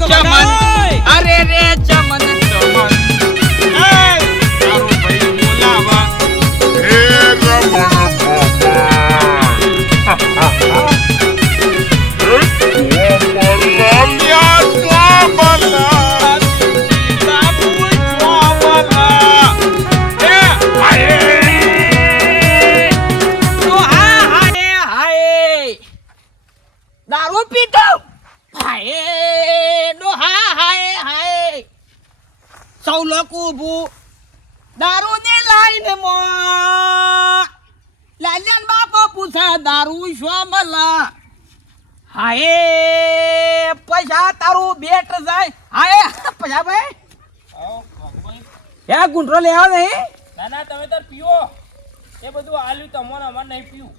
ચમન પૂછે દારૂ શું મળે હાય પૈસા તારું બેટ જાય. હાય પૈસા ભાઈ. હે ગુંડરો લેવા નહીં. ના ના તમે તો પીવો એ બધું આલ્યું તમને અમારે નહીં પીવું.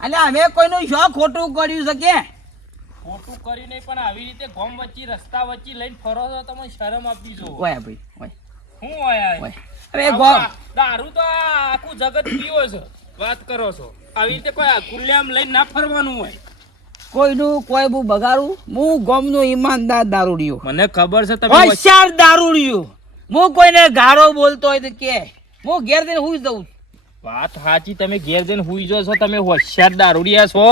અને અમે કોઈનું શું ખોટું કર્યું છે કે? ખોટું કરી નહીં પણ આવી રીતે ગોમ વચ્ચે રસ્તા વચ્ચે લઈને ફરો છો તમે શરમ આપી જો ઓય ભાઈ ઓય. આ? ઓય. અરે ગોમ. દારૂ તો આખું જગત પીવો છે. વાત કરો છો. આવી રીતે કોઈ આ ખુલ્લેઆમ લઈને ના ફરવાનું હોય? કોઈનું કોઈ બુ બગાડું? હું ગમનો ઈમાનદાર દારૂડિયો. મને ખબર છે તમે હોશિયાર દારૂડિયો. હું કોઈને ગારો બોલતો હોય તો કે હું ઘેર જઈને હુઈ જઉં. વાત સાચી તમે ઘેર જઈને હુઈ જો છો તમે હોશિયાર દારૂડિયા છો.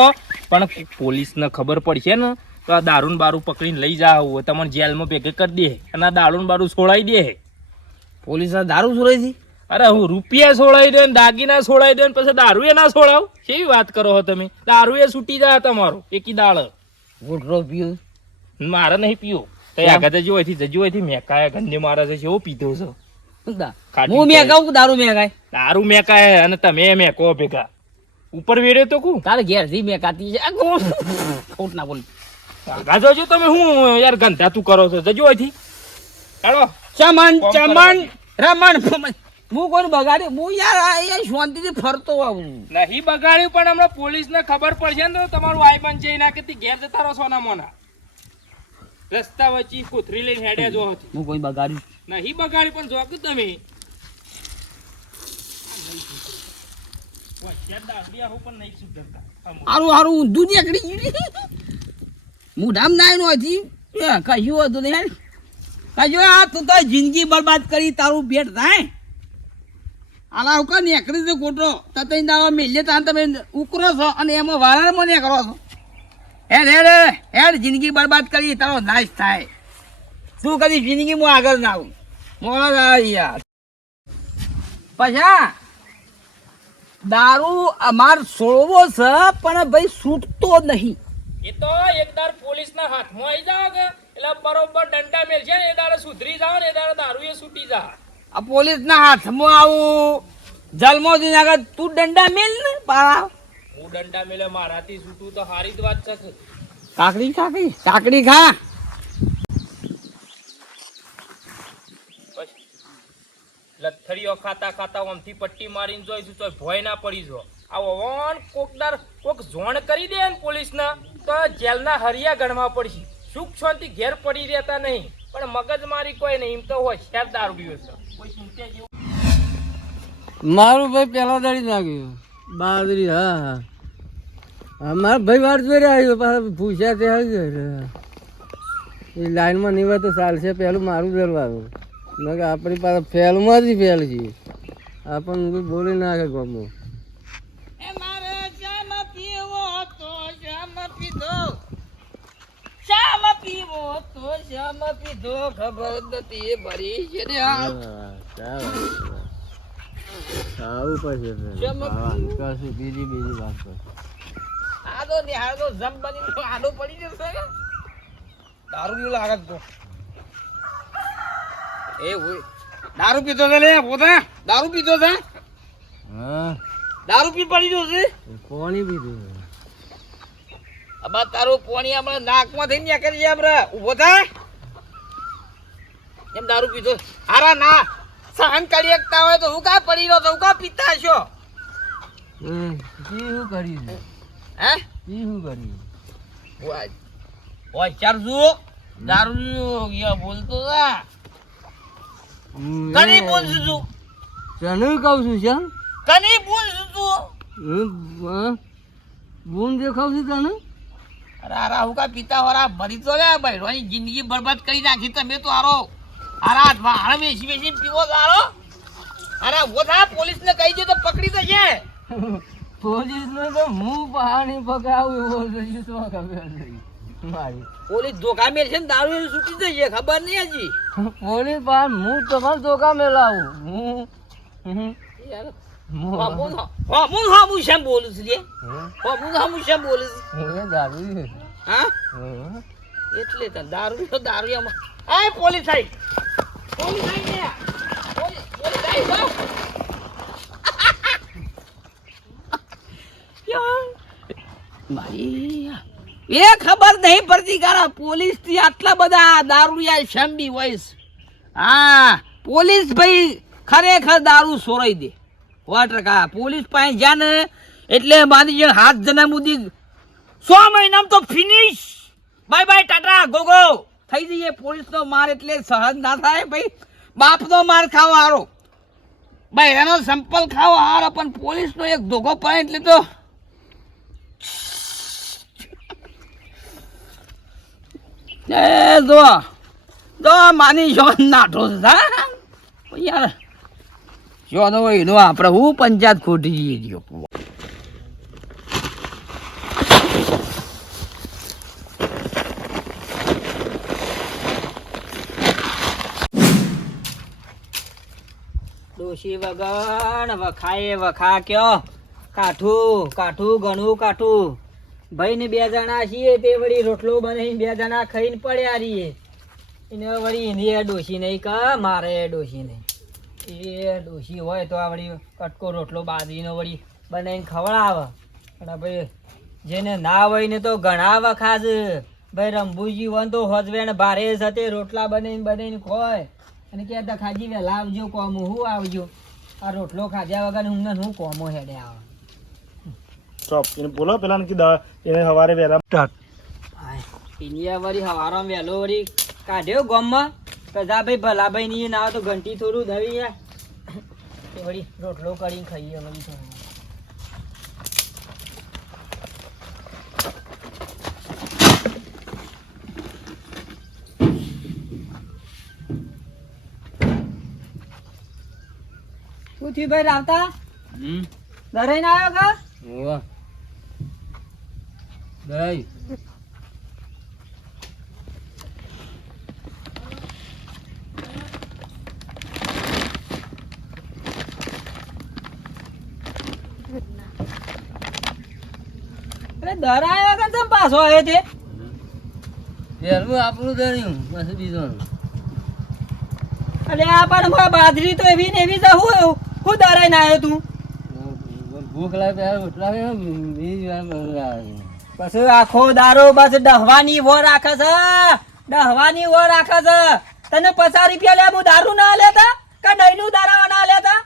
પણ પોલીસને ખબર પડશે ને તો આ દારૂન બારું પકડીને લઈ જાવ તમને જેલમાં ભેગે કરી દે અને આ દારૂન બારું છોડાઈ દે. પોલીસ દારૂ છોડાઈ હતી અરે હું રૂપિયા છોડાઈ દે ને દાગીના છોડાઈ દે પછી દારૂ એ ના છોડાવ? કેવી વાત કરો છો તમે? દારૂ એ છૂટી જાય તમારો એકી દાળ. ગુટરો પીયો મારે નહીં પીવો. તો? આગળ જજો અહીંથી જજો અહીંથી. મેકાયા ગંદે મારા છે એવો પીધો છો? હું મેં દારૂ મેકાય? દારૂ મેકાય અને તમે મેકો ભેગા. ઉપર વેડ્યો તો કું તારે ઘેર જી મેકાતી છે. ખોટ ના બોલ. આગળ જજો તમે હું યાર ગંધા તું કરો છો. જજો અહીંથી. ચાલો. ચમન ચમન રમણ. હું કોઈ બગાડ્યું? હું યાર અહીંયા શાંતિથી ફરતો આવું નહીં બગાડ્યું પણ હમણાં પોલીસને ખબર પડશે ને તો તમારું આઈ બંધ જઈ નાખે ઘેર જતા રહો સોના મોના રસ્તા વચ્ચે કોથરી લઈને હેડ્યા જો હતી. હું કોઈ બગાડ્યું? નહીં બગાડ્યું પણ જો કે તમે. હો. હારું હારું ઊંધું નીકળી ગયું. મોઢામ નાય નો હતી. કશું હતું નહીં. કશું આ તું તો જિંદગી બરબાદ કરી તારું ભેટ થાય. આલા ઉકા નીકળી છે ખોટો તો તઈ દાવા મેલે તાન તમે ઉકરો છો અને એમાં વારણમાં નીકળો છો. હેડ હેડ હેડ જિંદગી બરબાદ કરી, તારો નાશ થાય. તું કદી જિંદગીમાં આગળ ના આવું. મોડા પછી, દારૂ અમાર છોડવો છે, પણ ભાઈ છૂટતો નહીં. એ તો એકદાર પોલીસના હાથમાં આવી જાવ કે, એટલે બરોબર દંડા મેળશે ને, એ દાડે સુધરી જાવ ને, એ દાડે દારૂ એ છૂટી જા આ પોલીસના હાથમાં આવું. જલમો આગળ તું દંડા મેલ ને પાડા હું દંડા મેલે મારાથી છૂટું તો હારી જ વાત છે. કાકડી કાકડી કાકડી ખા. લથડીઓ ખાતા ખાતા ઓમથી પટ્ટી મારીને જોઈશું તો ભોય ના પડી જો. આ ઓવન કોકદાર કોક જોણ કરી દે ને પોલીસના તો જેલના હરિયા ગણવા પડશે. સુખ શાંતિ ઘેર પડી રહેતા નહીં પણ મગજ મારી કોઈ નહીં એમ તો હોશિયાર દારૂડિયો છે. મારું ભાઈ પેલા દાડી નાખ્યું. બાદરી હા હા. મારા ભાઈ વાર જોઈ આવ્યો, પાછા પૂછ્યા તે એ લાઈનમાં હોય તો ચાલશે પહેલું મારું દરવાનું મેં કે આપણી પાસે ફેલમાં જ ફેલ છે આપણને બોલી નાખે ગમો પીવો તો શ્યામ પીધો ખબર નથી ભરી છે ને આ. આવું પડશે કશું બીજી બીજી વાત કર. આદો તો નિહાળ જમ બની તો આડો પડી જશે. દારૂ પીવું લાગત તો. એ હોય. દારૂ પીતો છે લે પોતા. દારૂ પીતો છે? હા. દારૂ પી પડી ગયો છે? કોની અબા તારું પોણી હમણાં નાકમાં થઈને નીકળી જાય આપણે ઊભો થાય એમ દારૂ પીધો. હારા ના. સહન કરી શકતા હોય તો હું કા પડી રહ્યો તો હું કા પીતા છો? ઈ શું કર્યું હે? એ શું કર્યું ઓય. ઓય ચાર જુઓ. દારૂ યા બોલતો તા કની બોલ બોલશું તું? તને કહું છું છે? કની બોલશું તું? હમ, હા? બૂન દેખાવ છું તને? અરે હું કા પિતા વાળા ભરી તો રે બૈરોની જિંદગી બરબાદ કરી નાખી તમે તો આરો આરા વાળ વેસી વેસી પીવો છો અરે ઓધા પોલીસ ને કહી દે તો પકડી દેશે પોલીસ ને તો હું પાણી પકડાવું એવો જોઈએ તો ખબર નહીં મારી. પોલીસ ધોકા મેલ છે ને દારૂ છૂટી જશે ખબર નહીં હજી. પોલીસ પાન હું તમારે ધોકા મેલાવું હું યાર હું હમું હમું હમું શેમ બોલું છું રે હમું હમું શેમ બોલું છું? દારૂ છે. હા? એટલે તો દારૂ તો દારૂ એમાં. આય પોલીસ આવી પોલીસ આવી ને પોલીસ પોલીસ જાઓ. મારી એ ખબર નહીં પડતી કારા પોલીસથી આટલા બધા દારૂડિયા શંબી હોય છે. હા પોલીસ ભાઈ ખરેખર દારૂ સોરાઈ દે. સો ટકા પોલીસ પાસે જ્યાં ને, એટલે મારી જે હાથ જના મુદી સો મહિનામાં તો finish bye bye tata go go થઈ જઈએ પોલીસનો માર એટલે સહજ ના થાય ભાઈ. બાપનો માર ખાવો હારો. ભાઈ, એનો સંપલ ખાવો હારો, પણ પોલીસનો એક ધોગો પડે એટલે તો એ જો જો, માની જો નાઠો છે યાર જો તો એનો આપણે હું પંચાયત ખોટી જઈએ છીએ ડોશી વગર વખાએ વખા કયો કાઠું કાઠું, ઘણું કાઠું. ભાઈ ને બે જણા છીએ, તે વળી રોટલો બનાવીને બે જણા ખાઈને પડ્યા રહીએ. એને વળી એની ડોશી નહીં કા મારે ડોશી નહીં. એ ડોસી હોય તો આ વળી કટકો રોટલો બાજરીનો વળી બનાવીને ખવડાવે. અને ભાઈ જેને ના હોય ને તો ઘણા વખાસ ભાઈ રંભુજી હોય તો હસબેન્ડ ભારે સાથે રોટલા બનાવીને બનાવીને ખોય અને કહેતા ખાજી વહેલા આવજો કોમો હું આવજો? આ રોટલો ખાધ્યા વગર હું હું કોમો હેડે આવે? સ્ટોપ એને બોલો પેલા ને કીધા એને સવારે વહેલા ઇન્ડિયા વળી હવારમાં વહેલો વળી કાઢ્યો ગામમાં. કદા ભાઈ ભલા ભાઈ ની ના આવે તો ઘંટી થોડું ધવી યાર એ વળી રોટલો કરીને ખાઈએ વળી થોડું. થયું ભાઈ રાવતા? દરાઈને આવ્યો કા હોવે. દઈ. દરાયો કે તમ પાછો આવ્યો તે? પહેલું આપણું દળ્યું પછી બીજું. અરે આ પણ મારા બાજરી તો એવી ને એવી જ હું હું ના આવ્યો તું? ભૂખ લાગે. પછી આખો દારો બસ ડહવાની વો રાખે છે ડહવાની વો રાખે છે. તને પચાસ રૂપિયા લે હું દારૂ ના લેતા કે દહીં નું દારા ના લેતા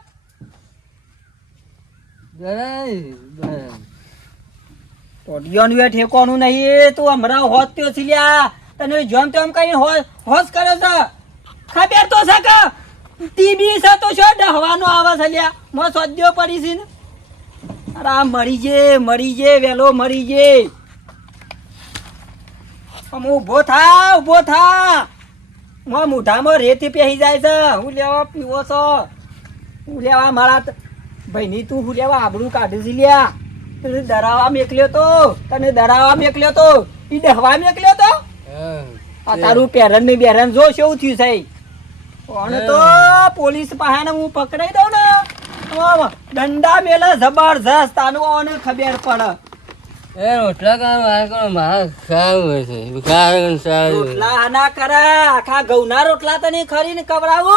દળાય, વે ઠેકોનું નહીં તું હમણાં હોત ત્યો છે લ્યા તને જેમ તેમ કઈ હોશ કરે છે. ખબર તો છે કે ટીબી છે તો શું ડહવાનો આવે લ્યા મો સોદ્યો પડી છે ને. અરે આ મરી જે મરી જે વેલો મરી જે. ઊભો થા ઊભો થા. મો મોઢામાં રેતી પહેરી જાય છે. હું લેવા પીવો છો? હું લેવા મારા ત- ભાઈની તું હું લેવા આબડું કાઢી છે લ્યા. તને ડરાવા મેકલ્યો તો તને ડરાવા મેકલ્યો તો ઈ ડહવા મેકલ્યો તો? આ તારું પેરન ને બેરન જો શું થયું સાહેબ. કોણ તો પોલીસ પાસે હું પકડાઈ દઉં ને દંડા મેલે જબરજસ્ત આનું ઓને ખબર પડે. એ રોટલા કામ આ મારે સારું છે. ખાવાનું સારું રોટલા આના કરે આખા ઘઉંના રોટલા તને ખરીને કવડાવો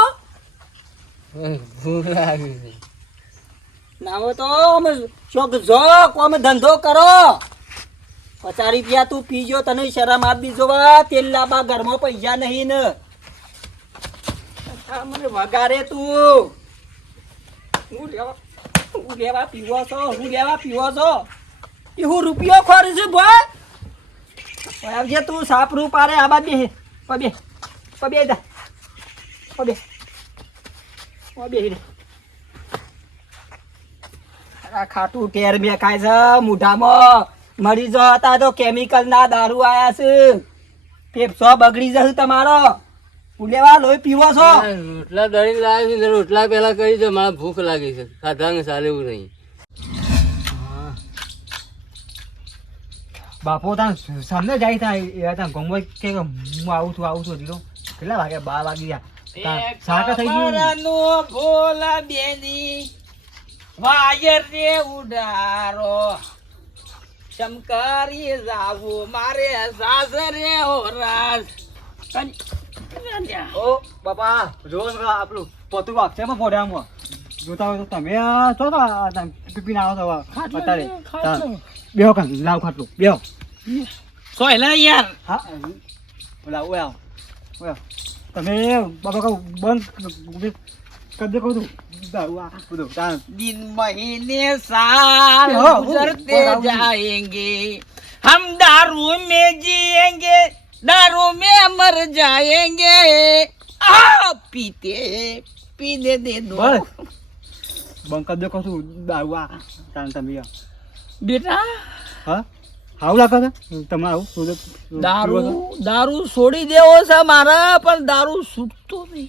ભૂખ લાગી છે. ના તો અમે શોખ જો, કોમે ધંધો કરો. પચાસ રૂપિયા તું પીજો તને શરમ આપી જોવા. તેલ લાંબા ઘરમાં પૈસા નહીં ને. મને વગારે તું. હું લેવા હું લેવા પીવો છો? હું લેવા પીવો છો? એ હું રૂપિયો ખોરી છું ભાઈ આવજે તું, સાપરું પારે આ બાદ બે પબે. પબે દા પબે. પબે રે આ ખાટું ટેર મે ખાય છે મોઢામાં. મરી જો હતા તો કેમિકલ ના દારૂ આયા છે. ફેફસો બગડી જશે તમારો. ઉલેવા લોહી પીવો છો? રોટલા દળી લાવ્યો છે રોટલા પેલા કરી દો મારા ભૂખ લાગી છે. ખાધા ને ચાલે એવું નહીં. બાપો ત્યાં સામે જાય તા એ તાન ગમો કે હું આવું છું આવું છું જીરો કેટલા વાગ્યા. બાર વાગી ગયા સાકા થઈ ગયું. ભોલા બેની. વાયર રે ઉડારો. ચમકારી જાવું મારે સાસરે હોરાસ ઓ બાપા રોજ આપણું પોતું વાગશે માં ફોડામાં જોતા હોય તો તમે છો તો પીપીને આવો તો અત્યારે. બેહો કાં લાવ ખાટલું બેહો. સોયલા યાર. હા. ઓલા ઓયા ઓયા તમે બાબા કહું બંધ. કરી દે કહું છું દારૂ આ બધું તાન दिन महीने साल हो, हो, गुजरते हो, हो। जाएंगे हम दारू में जिएंगे दारू में मर जाएंगे आ पीते पीने दे दो બસ બંધ કરી દે કહું છું દારૂ આ તાન તમે આ. बेटा હા હાવું લાગે છે તમે આવું થોડુંક દારૂ દારૂ છોડી દેવો છે મારા પણ દારૂ છૂટતો નહીં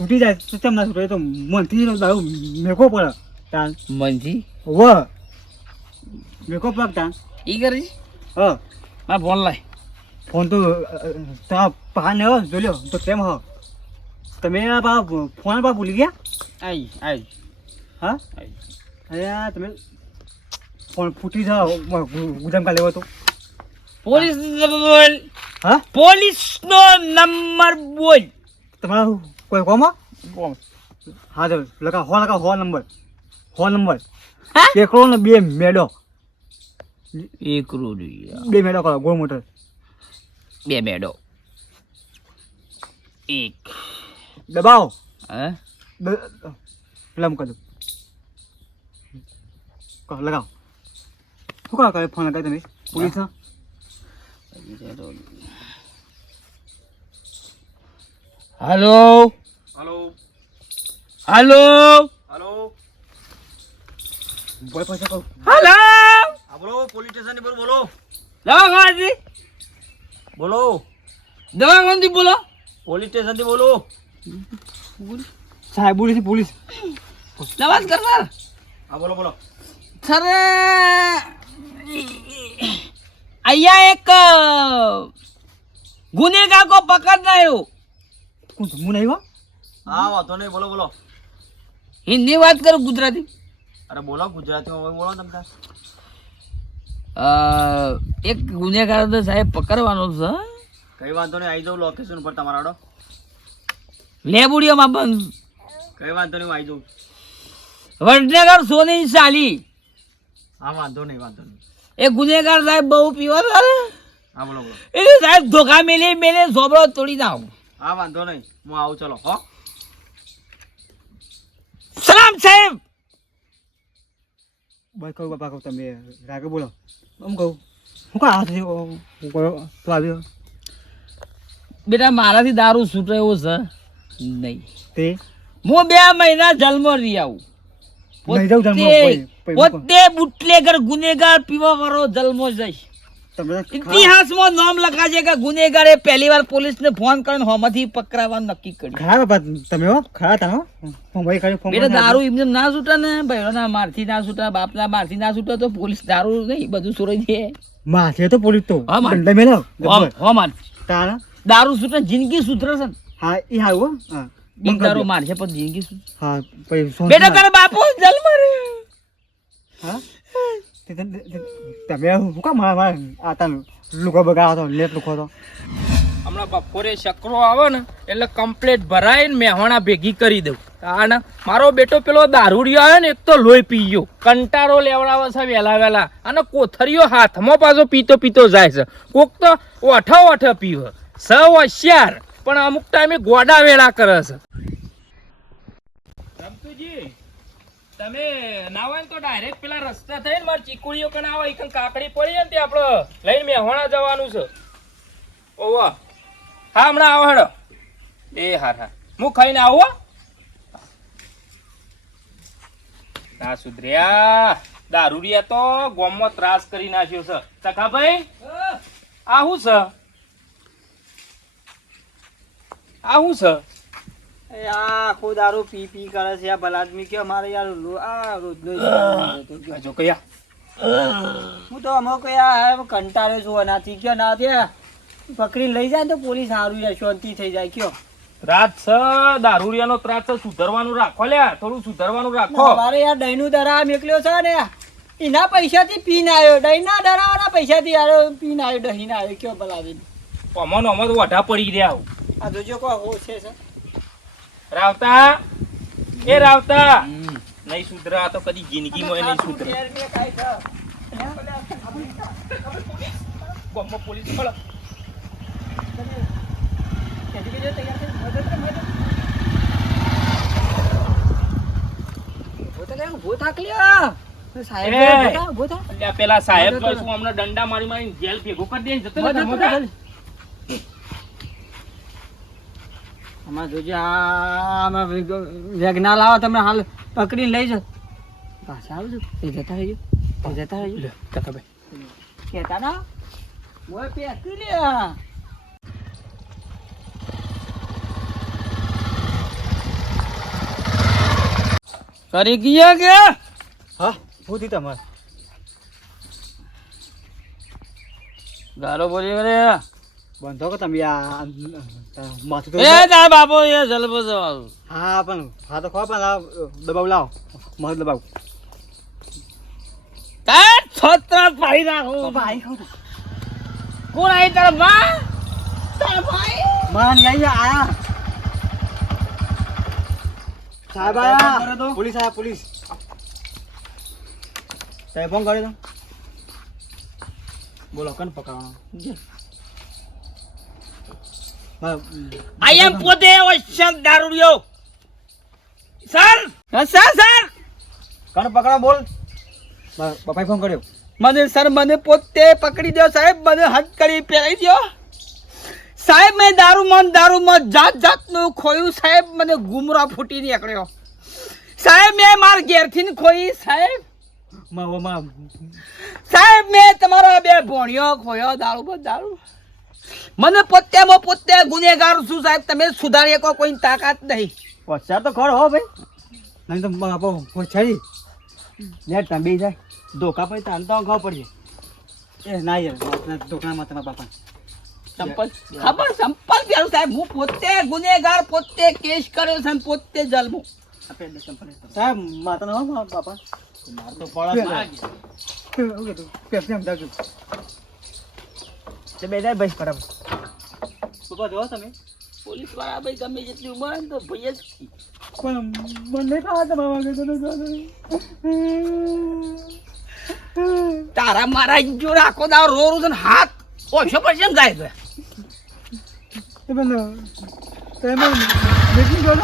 છૂટી જાય તો કેમ ના છૂટે તો મનથી દારૂ મેકો પડે. તાન મંજી વ મેકો પડે તાન ઈ કરી હ. મારા ફોન લાય. ફોન તો તમારા પા ને જોલ્યો તો કેમ હો તમે આ પા ફોન પા ભૂલી ગયા? આઈ આઈ. હા? આઈ. અરે તમે ફોન ફૂટી જાવ ગુજામ કા લેવો તો. પોલીસ બોલ. હા? પોલીસ નો નંબર બોલ. તમારા કોઈ કોમ હા? તો લગા હો લગા હો નંબર. હો નંબર. હા? એકડો ને બે મેડો એક રૂપિયા બે. મેડો કરો ગોળ મોટર. બે મેડો એક. દબાવો. હે? લમ કરી કહો, લગાવો. શું કરો કરે ફોન લગાવી તમે? Police hello? Hello. Hello? Hello. Boy પૈસા કહું હલો? હા બોલો પોલીસ સ્ટેશનની બોલો. દવાખાનાથી બોલો. દવાખાનાથી બોલો. પોલીસ સ્ટેશનથી બોલો. સાહેબ બોલી પોલીસ. નમસ્કાર સર હા બોલો બોલો. સર અહીંયા એક ગુનેગાર કો પકડનાયો કોણ હું નહીં હો. હા વાંધો નહીં બોલો બોલો. હિન્દી વાત કરું ગુજરાતી? અરે બોલો ગુજરાતીમાં બોલો તમે એક ગુનેગાર તો સાહેબ પકડવાનો છે કઈ વાંધો નહીં આવી જાઉં લોકેશન પર તમારા આડો લેબુડીઓમાં બંધ. કઈ વાંધો નહીં હું આવી જાઉં. વડનગર સોની સાલી. હા વાંધો નહીં વાંધો નહીં. એ ગુનેગાર સાહેબ બહુ પીવા હા બોલો બોલો. એ સાહેબ ધોકા મેલી મેલે સોબરો તોડી નાખું. હા વાંધો નહીં. હું આવું ચલો હો. સલામ સાહેબ! બસ કહું બાપા કહું તમે રાગે બોલો. એમ કહું? હું કા હાથ તો આવ્યો. બેટા મારાથી દારૂ છૂટે એવો છે નહીં. તે? હું બે મહિના જલમો રહી આવું. પોતે બુટલેગર ગુનેગાર પીવા વાળો જલમો જઈશ. તમે ઇતિહાસમાં નામ લખાશે કે ગુનેગારે પહેલી વાર પોલીસને ફોન કરીને હોમાંથી પકડાવવાનું નક્કી કર્યું. ખરા બાપા તમે હો ખરા તમે મુંબઈ હું ખાલી ફોન બેટા દારૂ એમને ના છૂટા ને ભાઈઓના મારથી ના છૂટા બાપના મારથી ના છૂટા તો પોલીસ દારૂ નહીં બધું સુરજ છે માથે તો પોલીસ તો. હા, માર. તમે લો હો- હો માર. તારા? દારૂ છૂટે જિંદગી સુધરે છે હા એ હો. હા બંધ દારૂ. મારશે પણ જિંદગી હા બેટા તારા બાપુ જલ મરે હા? તમે શું કામ મારા મારા આ તાન લુકો બગાડો તો લેટ લુકો તો હમણાં બપોરે શકરો આવે ને એટલે કમ્પ્લેટ ભરાઈને મેહોણા ભેગી કરી દઉં. અને મારો બેટો પેલો દારૂડિયો આવ્યો ને એક તો લોહી પી ગયો. કંટાળો લેવડાવે છે વહેલા વહેલા. અને કોથરીઓ હાથમાં પાછો પીતો પીતો જાય છે. કોક તો ઓઠો ઓઠો પીવે. સ હોશિયાર. પણ અમુક ટાઈમે ગોડા વેળા કરે છે. રમતુજી તમે ના તો ડાયરેક્ટ પેલા રસ્તા થઈને મારે ચીકુડીઓ કને આવો એક કાકડી પડી ને તે આપણે લઈને મેહોણા જવાનું છે. ઓવા. હા, હમણાં આવો હેડો. એ હા હા હું ખાઈને આવું. ના સુધર્યા. દારૂડિયા તો ગોમમાં ત્રાસ કરી નાખ્યો છે. સખાભાઈ? આવું છે? આવું છે? આખો દારૂ પી પી કરે છે આ ભલા આદમી કે મારે યાર આ રોજનો જો કયા. હું તો અમો કયા કંટાળે છું એનાથી કયો ના પકડી લઈ જાય તો પોલીસ સારું શાંતિ થઈ જાય કયો. ત્રાસ છે દારૂડિયાનો ત્રાસ સુધરવાનું રાખો લ્યા થોડું સુધરવાનું રાખો. મારે યાર દહીંનું દરા મેકલ્યો છે ને. એના પૈસાથી પીને આવ્યો દહીંના દરાવાના પૈસાથી યાર ના આવ્યો દહીંના આવ્યો કયો ભલા અમો નો અમો તો વઢા પડી રહ્યા. આ જોજો કો છે સર રાવતા! એ રાવતા! નહીં સુધરા તો કદી જિંદગીમાં નહીં સુધરે. પોલીસ ફળ પેલા સાહેબ દંડા મારી મારી જેલ ભેગો કરી દે જતો રહે, જતો રહે. આમાં જોજો આમાં વેગ- વેગ ના લાવો તમે હાલ પકડીને લઈ જાઓ. પાછા આવજો એ જતા રહેજો એ જતા રહેજો. કહેતા ના? મોય પેકી લે. કરી ગયા કે? હા ભૂતી તમારે? ગારો બોલી રે બંધો કે તમે આ માથું એ તાર બાપો એ જલબો જવાનું. હા પણ હા તો ખો પણ આ દબાવ લાવ. મત દબાવ. તાર છોતરા પાડી નાખું ભાઈ કોણ આવી તારા માં? તારા ભાઈ? માન લઈ આયા. સાહેબ આયા. પોલીસ આયા પોલીસ. સાહેબ ફોન કર્યો બોલો કન પકડવાનો? આઈ એમ પોતે ઓશન દારૂડિયો. સર? Sir sir. કણ પકડો બોલ. પપ્પાએ ફોન કર્યો. મને સર મને પોતે પકડી દો સાહેબ. મને હદ કરી પહેરાઈ દો સાહેબ મેં દારૂમાં દારૂમાં જાત જાતનું ખોયું સાહેબ. મને ગુમરા ફૂટી નીકળ્યો. સાહેબ મેં માર ઘેરથી ખોઈ સાહેબ. સાહેબ મેં તમારો બે ભોણિયો ખોયો દારૂ પર દારૂ. મને પોતે મો પોતે ગુનેગાર છું સાહેબ તમે સુધારી શકો કોઈ તાકાત નહીં. પછા તો ખરો હો ભાઈ. નહીં તો બાપો પછાડી યાર તમે બે જાય. ધોકા પછી તાન તો ખાવ પડશે એ ના યાર ધોકામાં તમારા બાપા સંપલ ખબર સંપલ પહેરું સાહેબ હું પોતે ગુનેગાર પોતે કેસ કર્યો છે પોતે જલમું. સાહેબ માતા ના બાપા. માર તો પડે પેપ્સી તે બે જાય ભાઈ પરમ પપ્પા જો તમે. પોલીસવાળા ભાઈ ગમે જેટલી ઉંમર હોય ને તો ભાઈ જ પણ મને ખાવા તમારા તારા મારા જો રાખો દાવ રો રો હાથ ઓછો પર કેમ જાય છે તમે તમે મીટિંગ કરો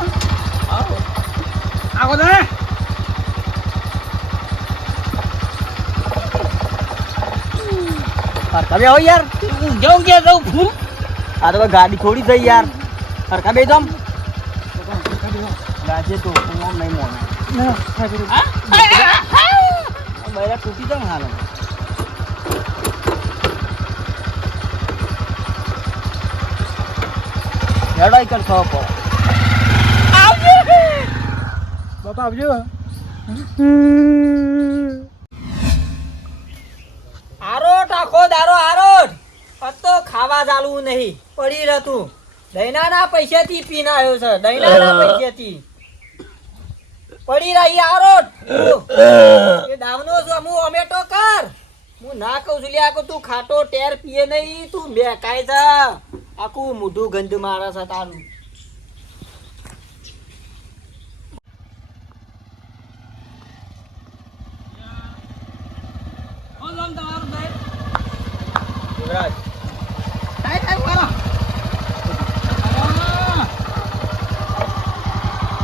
આવો. ને તમે. આવો યાર. હું જઉં કે જઉં ફૂલ આ તો ગાડી થોડી થઈ યાર. સરખા બે જમ ગાજે તો હું આમ નહીં મોના હા? હા, હા. બૈરા તૂટી જાવ હાલ? હેડાઈ કર ખાવ પડે આવજો. બાપા આવજો આરોટ આખો દારો આરોટ તો ખાવા ચાલવું નહીં. પડી રહેતું. દૈનાના પૈસાથી પીને આવ્યો છે. દૈનાના પૈસાથી. પડી રહી આરોટ એ દાવનો છું. હું અમેટો કર. હું ના કહું છું. લ્યા તું ખાટો ટેર પીએ નહીં. તું બેકાય છે. આખું મોઢું ગંધ મારે છે તારું. તમારું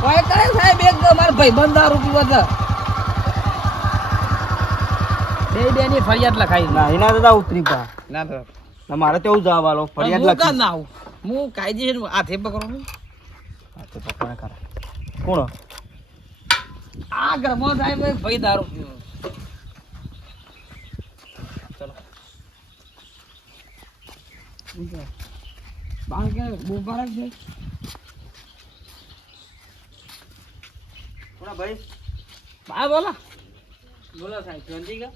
હોય કરે સાહેબ એક મારા ભાઈબંધ દારૂ પીવો છે. બે બે ની ફરિયાદ લખાઈ. ના એના દાદા ઉતરી પા ના તો. મારે તેવું જવાબ આલો ફરિયાદ લખી. ના આવું. હું કાયદેસર હાથે પકડો હાથે પકડે કરે કોણ? આ ઘરમાં સાહેબ ભાઈ દારૂ પીવો. ચલો. બાંકે બહુ છે? કોના ભાઈ. બા બોલા. બોલો સાહેબ શાંતિ કા?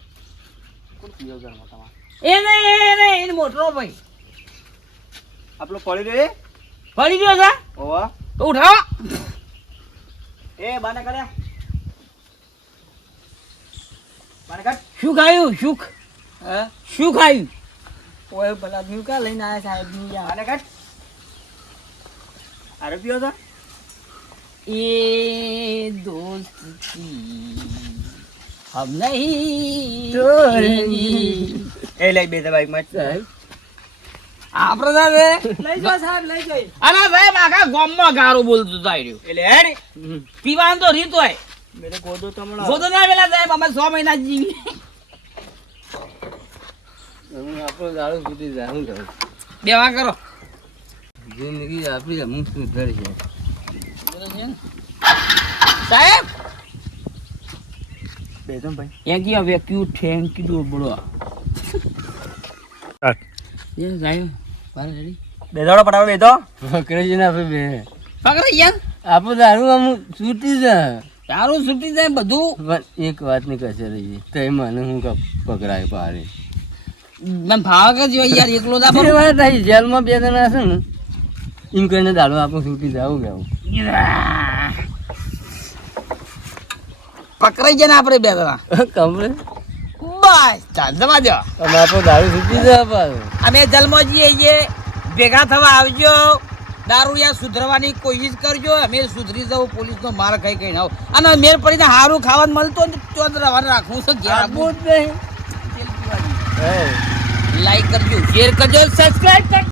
કોણ પીયો ઘરમાં તમારે? એ નહીં એ નહીં એને મોટરો ભાઈ. આપણો પડી રહ્યો પડી ગયો છે? ઓવા તો ઉઠાવો. એ બાને કર્યા. બાને કર. શું ખાયું? સુખ હે? શું ખાયું? ઓય પેલા મ્યુકા લઈને આયા સાહેબ યાર બાને કર. આરે પીયો ये दोस्ती हम नहीं એ લઈ બે બાઈક માં સાહેબ આપણે તારે લઈ જાઓ સાહેબ લઈ જઈ અને સાહેબ આખા ગામમાં ગારો બોલતું જાય રહ્યું એટલે હેડ પીવાનું તો રીત હોય મેરે ગોદો તમણા ગોતો ના પેલા સાહેબ અમે સો મહિના જીવી હું આપણો દારૂ સુધી જાય હું કરું બેવા કરો જિંદગી આપણી અમુક સુધર છે સાહેબ? બે ભાઈ. થેન્ક યુ એ સાહેબ બાર રેડી. દાડો છે પકડે યાર. દારૂ અમુક છૂટી જાય તારું છૂટી જાય બધું. એક વાતની કસર રહી તો એ મને હું પકડાય પારે મને ભાવ કે જો યાર એકલો ના એ જેલમાં બે જણા હશે ને એમ કરીને દારૂ આપણું છૂટી જવું કેવું પકડાઈ જાય ને આપણે બે જણા. કમરે. બસ ચાલ જવા દો અમે આપણો દારૂ છૂટી જાય અમે જલમો જઈએ ભેગા થવા આવજો. દારૂડિયા સુધરવાની કોશિશ કરજો. અમે સુધરી જવું પોલીસનો માર કઈ કઈ આવો. અને મેર પડીને સારું ખાવાનું મળતું ને તો રવાને રાખવું છે આપવું. જ નહીં. લાઈક કરજો શેર કરજો સબસ્ક્રાઇબ કરજો